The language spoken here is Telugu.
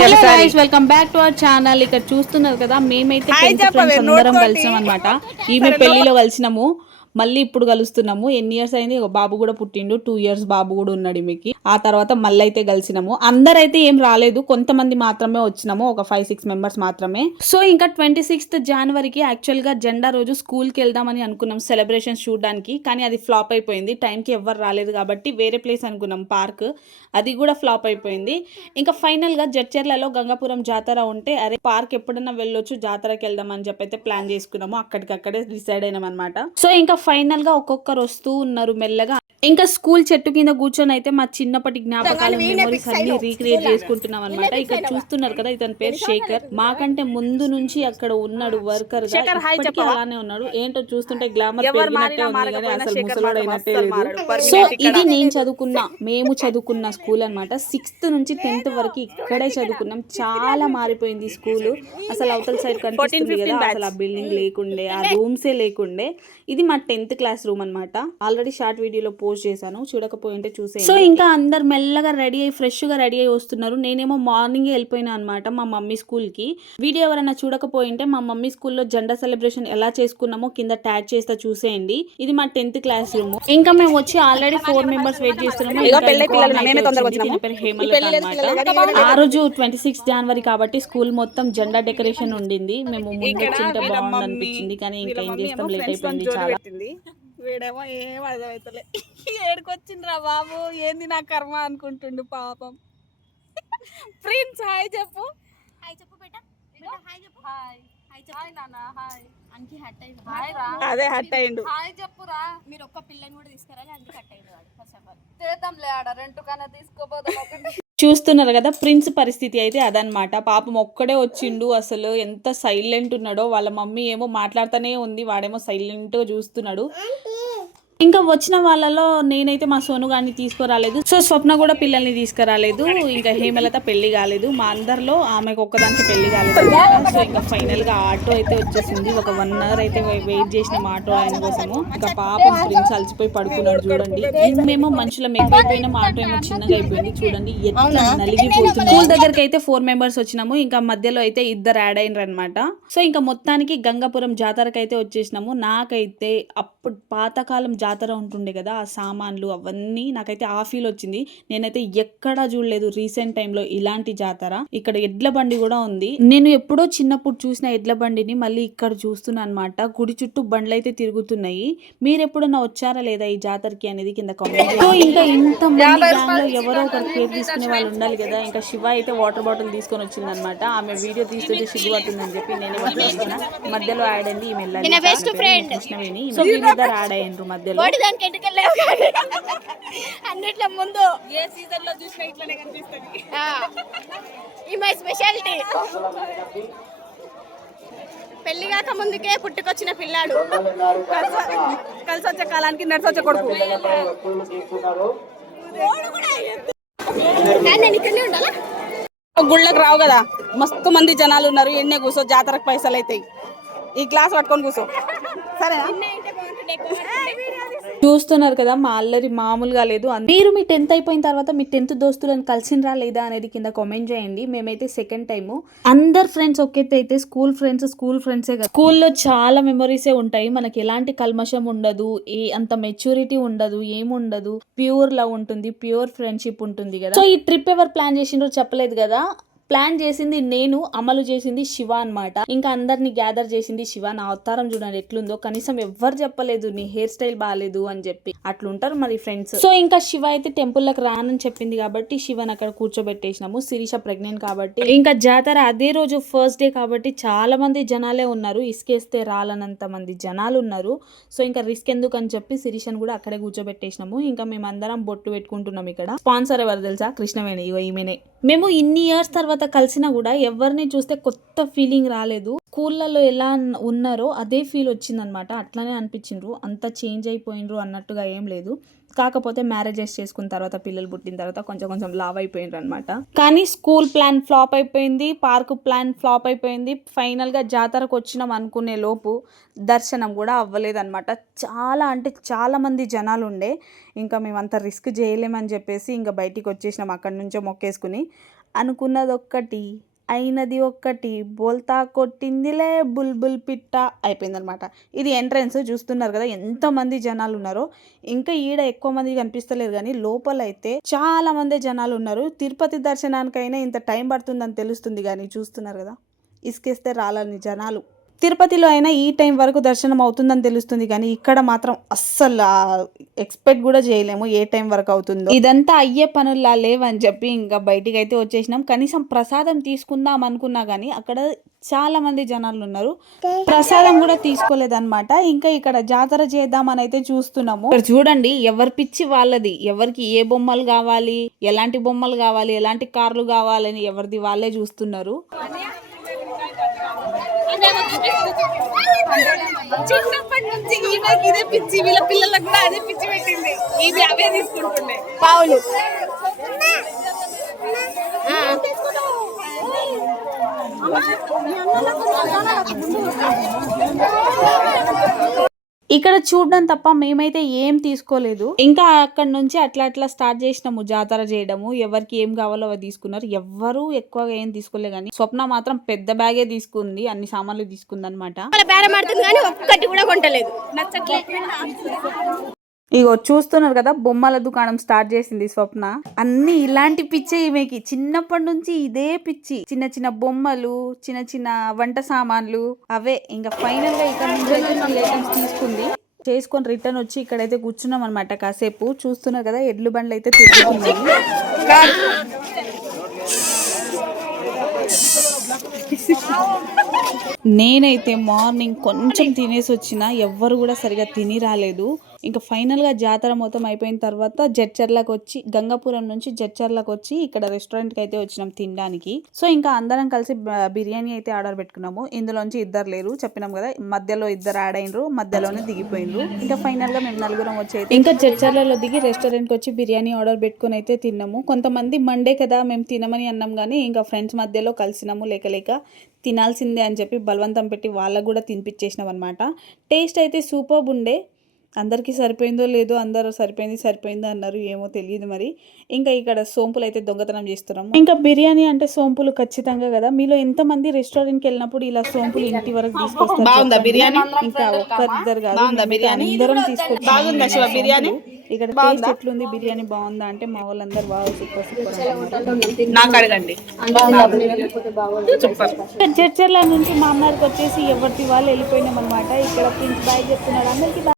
Hello guys, welcome back to our channel. ఇక్కడ చూస్తున్నారు కదా, మేమైతే 10th ఫ్రెండ్స్ అందరం కలిసాం అనమాట. ఈమె పెళ్లిలో కలిసినాము, మళ్ళీ ఇప్పుడు కలుస్తున్నాము. ఎన్ని ఇయర్స్ అయింది, ఒక బాబు కూడా పుట్టిండు, 2 years బాబు కూడా ఉన్నాడు ఈమెకి. ఆ తర్వాత మళ్ళీ అయితే కలిసినాము. అందరైతే ఏం రాలేదు, కొంతమంది మాత్రమే వచ్చినాము, ఒక 5-6 members మాత్రమే. సో ఇంకా 26th January యాక్చువల్ గా జెండా రోజు స్కూల్ కి వెళ్దామని అనుకున్నాం సెలబ్రేషన్స్ చూడడానికి. కానీ అది ఫ్లాప్ అయిపోయింది, టైంకి ఎవ్వరు రాలేదు కాబట్టి వేరే ప్లేస్ అనుకున్నాం పార్క్, అది కూడా ఫ్లాప్ అయిపోయింది. ఇంకా ఫైనల్ గా జడ్చర్లలో గంగాపురం జాతర ఉంటే, అరే పార్క్ ఎప్పుడన్నా వెళ్ళొచ్చు, జాతరకి వెళ్దాం అని చెప్పి అయితే ప్లాన్ చేసుకున్నాము. అక్కడికక్కడే డిసైడ్ అయినాం అనమాట. సో ఇంకా ఫైనల్ గా ఒక్కొక్కరు వస్తూ ఉన్నారు మెల్లగా. ఇంకా స్కూల్ చెట్టు కింద కూర్చొని అయితే మా చిన్నప్పటి జ్ఞాపకాలు, మెమరీస్ అన్ని రీక్రియేట్ చేసుకుంటున్నాం అనమాట. ఇక్కడ చూస్తున్నారు కదా, ఇతని పేరు శేఖర్. మాకంటే ముందు నుంచి అక్కడ ఉన్నాడు వర్కర్ గా, ఇప్పటికీ అలానే ఉన్నాడు. ఏంటో చూస్తుంటే గ్లామర్ పెరిగినట్టే ఉంది కానీ అసలు ముసలోడు అయినట్టే లేదు. సో ఇది మేము చదువుకున్న స్కూల్ అనమాట. 6th నుంచి 10th వరకు ఇక్కడే చదువుకున్నాం. చాలా మారిపోయింది స్కూల్. అసలు అవతల సైడ్ కనిపిస్తుంది కదా, అసలు ఆ బిల్డింగ్ లేకుండే, ఆ రూమ్సే లేకుండే. ఇది మా 10th class రూమ్ అనమాట. ఆల్రెడీ షార్ట్ వీడియోలో పోస్ట్ చేశాను, చూడకపోయింటే చూసే. సో ఇంకా అందరు మెల్లగా రెడీ అయ్యి ఫ్రెష్ గా రెడీ అయ్యి వస్తున్నారు. నేనేమో మార్నింగ్ వెళ్ళిపోయినా అనమాట మా మమ్మీ స్కూల్ కి. వీడియో ఎవరైనా చూడకపోయింటే మా మమ్మీ స్కూల్లో జెండా సెలబ్రేషన్ ఎలా చేసుకున్నామో కింద ట్యాగ్ చేస్తా చూసేయండి. ఇది మా 10th class రూమ్. ఇంకా మేము వచ్చి ఆల్రెడీ 4 members వెయిట్ చేస్తున్నాము. ఆ రోజు 26 January కాబట్టి స్కూల్ మొత్తం జెండా డెకరేషన్ ఉండింది. మేము ముందు వచ్చింటే బాగుంది అనిపించింది, కానీ ఇంకా ఏం చేస్తాం, లేట్ అయిపోయింది చాలా. వీడేమో ఏం అర్థమవుతలే, ఏడుకొచ్చిండ్రా బాబు, ఏంది నా కర్మ అనుకుంటుండు పాపం. ప్రిన్స్ హాయ్ చెప్పు. హాయ్ చెప్పు బేటా, హాయ్ చెప్పు. హాయ్ హాయ్ నాన్న, హాయ్ అంకి హట్ అయ్యిండు. హాయ్ రా, అదే హట్ అయ్యిండు. హాయ్ చెప్పురా. మీరు ఒక్క పిల్లని కూడా తీసుకురాలి, అందుకే హట్ అయ్యిండు వాడు. ఫస్ట్ ఆఫ్ ఆల్ చేద్దాంలే, ఆడ రెంట్ కన్నా తీసుకోపోదాం. చూస్తున్నారు కదా, ప్రిన్స్ పరిస్థితి అయితే అదనమాట. పాపం ఒక్కడే వచ్చిండు, అసలు ఎంత సైలెంట్ ఉన్నాడో. వాళ్ళ మమ్మీ ఏమో మాట్లాడుతూనే ఉంది, వాడేమో సైలెంట్గా చూస్తున్నాడు. ఇంకా వచ్చిన వాళ్ళలో నేనైతే మా సోను గారిని తీసుకురాలేదు, సో స్వప్న కూడా పిల్లల్ని తీసుకురాలేదు. ఇంకా హేమలత పెళ్లి కాలేదు, మా అందరిలో ఆమెకు ఒక్కదానికి పెళ్లి కాలేదు అనమాట. సో ఇంకా ఫైనల్ గా ఆటో అయితే వచ్చేసింది. ఒక 1 hour అయితే వెయిట్ చేసిన ఆటో ఆయన కోసము. ఇంకా పాపం ప్రిన్స్ అలసిపోయి పడుకున్నాడు చూడండి. మేము మనుషులం ఎక్కువైపోయినా ఆటో ఏమో చిన్నగా అయిపోయింది చూడండి, ఎట్లా నలిగిపోతుంది. స్కూల్ దగ్గరికి అయితే 4 members వచ్చినాము. ఇంకా మధ్యలో అయితే 2 యాడ్ అయినరు అనమాట. సో ఇంకా మొత్తానికి గంగాపురం జాతరకి అయితే వచ్చేసినాము. నాకైతే అప్పుడు పాతకాలం జాతర ఉంటుండే కదా, ఆ సామాన్లు అవన్నీ నాకైతే ఆ ఫీల్ వచ్చింది. నేనైతే ఎక్కడా చూడలేదు రీసెంట్ టైంలో ఇలాంటి జాతర. ఇక్కడ ఎడ్ల బండి కూడా ఉంది. నేను ఎప్పుడో చిన్నప్పుడు చూసిన ఎడ్ల బండిని మళ్ళీ ఇక్కడ చూస్తున్నా అనమాట. గుడి చుట్టూ బండ్లు అయితే తిరుగుతున్నాయి. మీరు ఎప్పుడన్నా వచ్చారా లేదా ఈ జాతరకి అనేది కింద కామెంట్. సో ఇంకా ఇంత మంది గ్యాంగ్ లో ఎవరో ఒకరు కేర్ తీసుకునే వాళ్ళు ఉండాలి కదా. ఇంకా శివ అయితే వాటర్ బాటిల్ తీసుకొని వచ్చింది అనమాట. ఆమె వీడియో తీస్తుంటే సిగ్గుపడుతుందని చెప్పి నేనే తీసిన. మధ్యలో యాడ్ అయింది ఈమె కృష్ణవేణి. సో వీళ్ళిద్దరు యాడ్ అయ్యారు మధ్యలో. అన్నిట్ల ముందు ఏ సీజన్ లో చూసినా ఇట్లానే కనిపిస్తుంది. ఈ స్పెషాలిటీ పెళ్లి కాక ముందుకే పుట్టుకొచ్చిన పిల్లాడు, కలిసి వచ్చే కాలానికి నడిచి వచ్చే కొడుకు. గుళ్ళకి రావు కదా, మస్తు మంది జనాలు ఉన్నారు. ఎన్నే కూర్చో, జాతరకు పైసలు అవుతాయి. ఈ గ్లాస్ పట్టుకొని కూర్చో, సరేనా? చూస్తున్నారు కదా, మా అల్లరి మామూలుగా లేదు. మీరు మీ 10th అయిపోయిన తర్వాత మీ 10th దోస్తులను కలిసినరా లేదా అనేది కింద కామెంట్ చేయండి. మేమైతే సెకండ్ టైము. అందరు ఫ్రెండ్స్ ఒకేతే అయితే స్కూల్ ఫ్రెండ్సే కదా. స్కూల్లో చాలా మెమరీసే ఉంటాయి. మనకి ఎలాంటి కల్మషం ఉండదు, అంత మెచ్యూరిటీ ఉండదు, ఏముండదు. ప్యూర్ లవ్ ఉంటుంది, ప్యూర్ ఫ్రెండ్షిప్ ఉంటుంది కదా. సో ఈ ట్రిప్ ఎవరు ప్లాన్ చేసిండ్రో చెప్పలేదు కదా. ప్లాన్ చేసింది నేను, అమలు చేసింది శివ అనమాట. ఇంకా అందరిని గ్యాదర్ చేసింది శివ. నా అవతారం చూడండి ఎట్లుందో, కనీసం ఎవ్వరు చెప్పలేదు నీ హెయిర్ స్టైల్ బాగాలేదు అని చెప్పి. అట్లుంటారు మరి ఫ్రెండ్స్. సో ఇంకా శివ అయితే టెంపుల్లోకి రానని చెప్పింది కాబట్టి శివని అక్కడ కూర్చోబెట్టేసినాము. శిరీష ప్రెగ్నెంట్ కాబట్టి. ఇంకా జాతర అదే రోజు ఫస్ట్ డే కాబట్టి చాలా మంది జనాలే ఉన్నారు. ఇసుకేస్తే రాలనంత మంది జనాలు ఉన్నారు. సో ఇంకా రిస్క్ ఎందుకు అని చెప్పి శిరీషను కూడా అక్కడే కూర్చోబెట్టేసినాము. ఇంకా మేమందరం బొట్టు పెట్టుకుంటున్నాం. ఇక్కడ స్పాన్సర్ ఎవరు తెలుసా? కృష్ణవేణి. ఈమెనే. మేము ఇన్ని ఇయర్స్ తర్వాత కలిసినా కూడా ఎవరిని చూస్తే కొత్త ఫీలింగ్ రాలేదు. స్కూళ్ళలో ఎలా ఉన్నారో అదే ఫీల్ వచ్చిందనమాట. అట్లానే అనిపించిండ్రు, అంత చేంజ్ అయిపోయినరు అన్నట్టుగా ఏం లేదు. కాకపోతే మ్యారేజెస్ చేసుకున్న తర్వాత, పిల్లలు పుట్టిన తర్వాత కొంచెం లావ్ అయిపోయినారు అనమాట. కానీ స్కూల్ ప్లాన్ ఫ్లాప్ అయిపోయింది, పార్క్ ప్లాన్ ఫ్లాప్ అయిపోయింది. ఫైనల్గా జాతరకు వచ్చినాం అనుకునే లోపు దర్శనం కూడా అవ్వలేదు అనమాట. చాలా మంది జనాలు ఉండే. ఇంకా మేము అంత రిస్క్ చేయలేమని చెప్పేసి ఇంకా బయటికి వచ్చేసినాం అక్కడి నుంచో మొక్కేసుకుని. అనుకున్నది ఒక్కటి అయినది ఒక్కటి బోల్తా కొట్టిందిలే బుల్బుల్ పిట్ట అయిపోయిందనమాట. ఇది ఎంట్రన్స్ చూస్తున్నారు కదా ఎంతమంది జనాలు ఉన్నారో. ఇంకా ఈడ ఎక్కువ మంది కనిపిస్తలేరు కానీ లోపల అయితే చాలా మంది జనాలు ఉన్నారు. తిరుపతి దర్శనానికైనా ఇంత టైం పడుతుందని తెలుస్తుంది కానీ చూస్తున్నారు కదా ఇసుకేస్తే రాలని జనాలు. తిరుపతిలో అయినా ఈ టైం వరకు దర్శనం అవుతుందని తెలుస్తుంది కానీ ఇక్కడ మాత్రం అస్సలు ఎక్స్పెక్ట్ కూడా చేయలేము ఏ టైం వరకు అవుతుందో. ఇదంతా అయ్యే పనుల్లా లేవని చెప్పి ఇంకా బయటికి అయితే వచ్చేసినాం. కనీసం ప్రసాదం తీసుకుందాం అనుకున్నా కానీ అక్కడ చాలా మంది జనాలు ఉన్నారు, ప్రసాదం కూడా తీసుకోలేదన్నమాట. ఇంకా ఇక్కడ జాతర చేద్దామని అయితే చూస్తున్నాము. ఇక్కడ చూడండి ఎవరి పిచ్చి వాళ్ళది, ఎవరికి ఏ బొమ్మలు కావాలి, ఎలాంటి బొమ్మలు కావాలి, ఎలాంటి కార్లు కావాలని ఎవరిది వాళ్ళే చూస్తున్నారు. చిన్నప్పటి నుంచి ఈమెకి ఇదే పిచ్చి, వీళ్ళ పిల్లలకు కూడా అదే పిచ్చి పెట్టింది. ఇవి అవే తీసుకుంటుండే పావులు. ఇక్కడ చూడడం తప్ప మేమైతే ఏం తీసుకోలేదు. ఇంకా అక్కడ నుంచి అట్లా స్టార్ట్ చేసినాము జాతర చేయడము. ఎవరికి ఏం కావాలో అవి తీసుకున్నారు. ఎవ్వరు ఎక్కువగా ఏం తీసుకోలే కానీ స్వప్న మాత్రం పెద్ద బ్యాగే తీసుకుంది, అన్ని సామాన్లు తీసుకుంది అనమాట. ఒక్కటి కూడా కొంటలేదు, నచ్చట్లే. ఇగో చూస్తున్నారు కదా బొమ్మల దుకాణం స్టార్ట్ చేసింది స్వప్న. అన్ని ఇలాంటి పిచ్చే ఈమెకి, చిన్నప్పటి నుంచి ఇదే పిచ్చి. చిన్న చిన్న బొమ్మలు, చిన్న చిన్న వంట సామాన్లు అవే. ఇంకా ఫైనల్ గా ఇక్కడ నుంచి అయితే ఐటమ్స్ తీసుకుంది, చేసుకొని రిటర్న్ వచ్చి ఇక్కడైతే కూర్చున్నాం అనమాట కాసేపు. చూస్తున్నారు కదా ఎడ్లు బండ్లు అయితే తిరుగుతున్నాయి. నేనైతే మార్నింగ్ కొంచెం తినేసి వచ్చిన, ఎవ్వరు కూడా సరిగా తిని రాలేదు. ఇంకా ఫైనల్గా జాతర మొత్తం అయిపోయిన తర్వాత జడ్చర్లకు వచ్చి, గంగాపురం నుంచి జడ్చర్లకు వచ్చి ఇక్కడ రెస్టారెంట్కి అయితే వచ్చినాం తినడానికి. సో ఇంకా అందరం కలిసి బిర్యానీ అయితే ఆర్డర్ పెట్టుకున్నాము. ఇందులోంచి ఇద్దరు లేరు చెప్పినాం కదా, మధ్యలో ఇద్దరు యాడ్ అయినరు, మధ్యలోనే దిగిపోయినరు. ఇంకా ఫైనల్గా మేము నలుగురం వచ్చి ఇంకా జడ్చర్లలో దిగి రెస్టారెంట్కి వచ్చి బిర్యానీ ఆర్డర్ పెట్టుకుని అయితే తిన్నాము. కొంతమంది మండే కదా మేము తినమని అన్నాం కానీ ఇంకా ఫ్రెండ్స్ మధ్యలో కలిసినాము, లేక తినాల్సిందే అని చెప్పి బలవంతం పెట్టి వాళ్ళకు కూడా తినిపించేసినాం అనమాట. టేస్ట్ అయితే సూపర్బ్ ఉండే. అందరికీ సరిపోయిందో లేదో, అందరూ సరిపోయిందో అన్నారు, ఏమో తెలియదు మరి. ఇంకా ఇక్కడ సోంపులు అయితే దొంగతనం చేస్తున్నాము. ఇంకా బిర్యానీ అంటే సోంపులు ఖచ్చితంగా కదా. మీలో ఎంతమంది రెస్టారెంట్కి వెళ్ళినప్పుడు ఇలా సోంపులు ఇంటి వరకు తీసుకొస్తారు? బిర్యానీ ఇంకా ఒక్కరిద్దరు కాదు, అందరం తీసుకొచ్చి బిర్యానీ. ఇక్కడ టేస్ట్ ఎట్లుంది, బిర్యానీ బాగుందా అంటే మా వాళ్ళందరూ బాగా సూపర్ నాకు అడగండి. చర్చర్ల నుంచి మా అమ్మకి వచ్చేసి ఎవరికి వాళ్ళు వెళ్ళిపోయినాం అనమాట. ఇక్కడ ప్రిన్స్ బాయ్ చెప్తున్నాడు అందరికి.